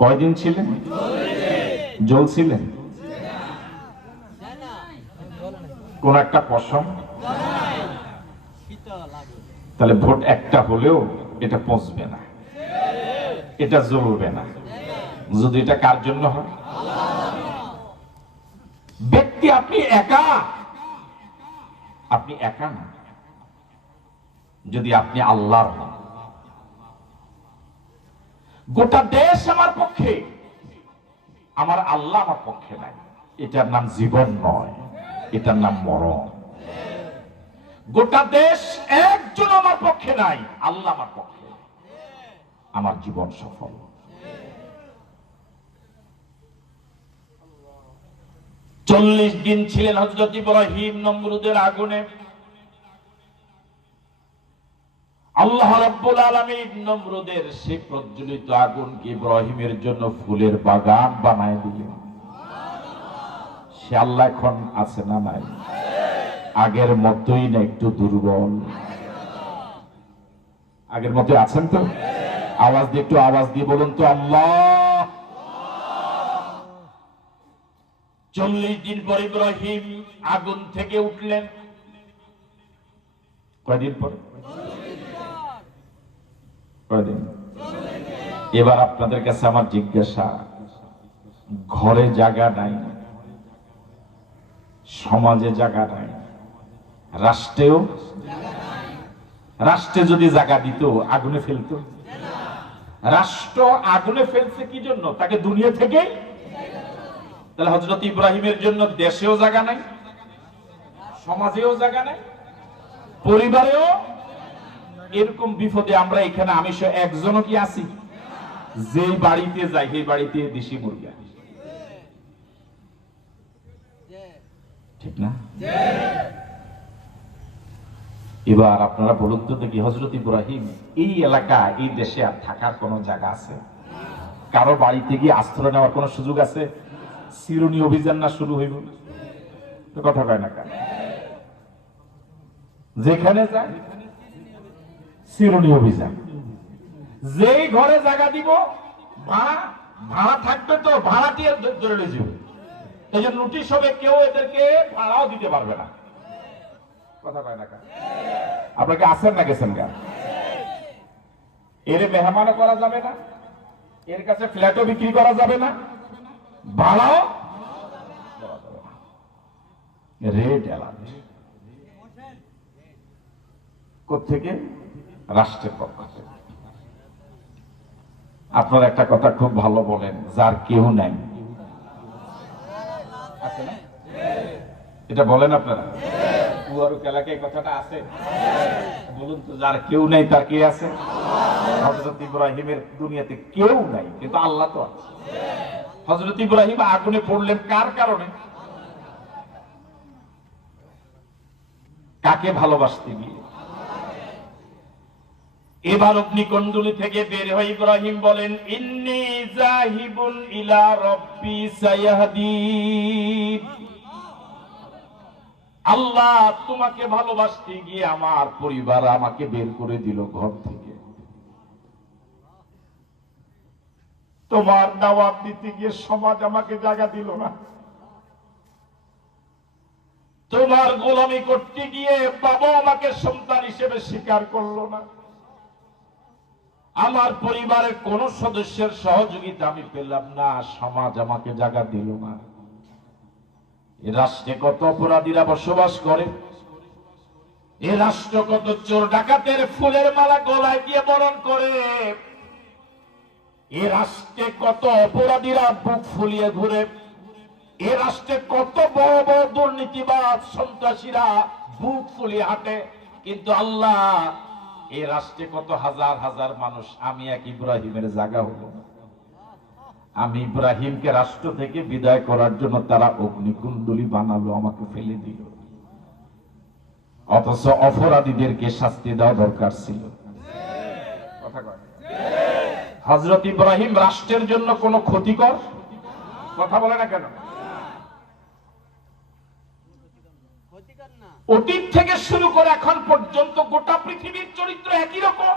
কয়দিন ছিলেন? জ্বলছিলেন? কোন একটা পশম? তাহলে ভোট একটা হলেও এটা পৌঁছবে না, এটা জ্বলবে না যদি এটা কার জন্য হয়? ব্যক্তি আপনি একা, আপনি একা না। যদি আপনি আল্লাহর হন, গোটা দেশ আমার পক্ষে, আমার আল্লাহ আমার পক্ষে নাই, এটার নাম জীবন নয়, এটার নাম মরণ। গোটা দেশ একজন আমার পক্ষে নাই, আল্লাহ আমার পক্ষে, আমার জীবন সফল। চল্লিশ দিন ছিলেন হযরত ইব্রাহিম নমরুদের আগুনে। আল্লাহ রাব্বুল আলামিন নমরুদের সেই প্রজ্বলিত আগুনকে ইব্রাহিমের জন্য ফুলের বাগান বানায় দিলেন। সে আল্লাহ এখন আছে না নাই? আগের মতোই না, একটু দুর্বল? আগের মতো আছেন তো? আওয়াজ দিয়ে, একটু আওয়াজ দিয়ে বলুন তো আল্লাহ। 40 দিন পর ইব্রাহিম আগুন থেকে উঠলেন। কয়দিন পরে? কয়দিন? এবার আপনাদের কাছে আমার জিজ্ঞাসা, ঘরে জায়গা নাই, সমাজে জায়গা নাই, রাষ্ট্রেও, রাষ্ট্রে যদি জায়গা দিত আগুনে ফেলতো? রাষ্ট্র আগুনে ফেলছে কি জন্য? তাকে দুনিয়া থেকে। তাহলে হযরত ইব্রাহিমের জন্য দেশেও জায়গা নাই, সমাজেও জায়গা নাই, পরিবারেও। এরকম বিপদে আমরা এখানে আমি একজনও কি আছি? যেই বাড়িতে যাই সেই বাড়িতে দেশি মুরগি, ঠিক না? এবার আপনারা বলুন তো দেখি, হযরত ইব্রাহিম এই এলাকা, এই দেশে আর থাকার কোন জায়গা আছে? কারো বাড়িতে গিয়ে আশ্রয় নেওয়ার কোন সুযোগ আছে? চিরুনি অভিযান না শুরু হইব? তো কথা কয় না কেন? যেখানে যায় চিরুনি অভিযান। যেই ঘরে জায়গা দিব, ভাড়া ভাড়া থাকবে তো ভাড়াটিয়া ধরে নিয়ে যাবে। এই যে নোটিশ হবে, কেউ এদেরকে ভাড়াও দিতে পারবে না। কথা কয় না কেন? আপনাকে আসেন না গেছেন গা? এর মেহমানও করা যাবে না, এর কাছে ফ্ল্যাটও বিক্রি করা যাবে না, ভাড়াও করা যাবে না। রেড অ্যালার্ট কোত্থেকে? রাষ্ট্রের পক্ষ থেকে। আপনারা একটা কথা খুব ভালো বলেন, যার কেউ নাই, আছে না? এটা বলেন আপনারা? পুয়ারুক এলাকায় কথাটা আছে? বলুন তো, যার কেউ নাই তার কে আছে? হযরত ইব্রাহিমের দুনিয়াতে কেউ নাই, কিন্তু আল্লাহ তো আছে। হযরত ইব্রাহিম আগুনে পড়লেন কার কারণে? কাকে ভালোবাসতে গিয়ে? এবার অগ্নিকুণ্ডলী থেকে বের হয়ে ইব্রাহিম বলেন, ইন্নী যাহিবুন ইলা রাব্বি সায়াহদিন। আল্লাহ, তোমাকে ভালোবাসতে গিয়ে আমার পরিবার আমাকে বের করে দিল ঘর থেকে। তোমার দাওয়াত দিতে গিয়ে সমাজ আমাকে জায়গা দিল না। তোমার গোলামি করতে গিয়ে বাবা আমাকে সন্তান হিসেবে স্বীকার করলো না। আমার পরিবারের কোন সদস্যের সহযোগিতা আমি পেলাম না, সমাজ আমাকে জায়গা দিল না। এ রাষ্ট্রে কত অপরাধীরা বসবাস করে, এ রাষ্ট্র কত চোর ডাকাতের ফুলের মালা গলায় দিয়ে বরণ করে, এ রাষ্ট্রে কত অপরাধীরা বুক ফুলিয়ে ঘুরে, এ রাষ্ট্রে কত বড় বড় দুর্নীতিবাজ সন্ত্রাসীরা বুক ফুলিয়ে হাঁটে। কিন্তু আল্লাহ, এই রাষ্ট্রে কত হাজার হাজার মানুষ, আমি এক ইব্রাহিমের জায়গা হলো। আমি ইব্রাহিমকে রাষ্ট্র থেকে বিদায় করার জন্য তারা অগ্নিকুণ্ডলী বানালো, আমাকে ফেলে দিল। অথচ অপরাধীদেরকে শাস্তি দেওয়া দরকার ছিল। হযরত ইব্রাহিম রাষ্ট্রের জন্য কোন ক্ষতিকর কথা বলে না কেন? অতীত থেকে শুরু করে এখন পর্যন্ত গোটা পৃথিবীর চরিত্র একই রকম।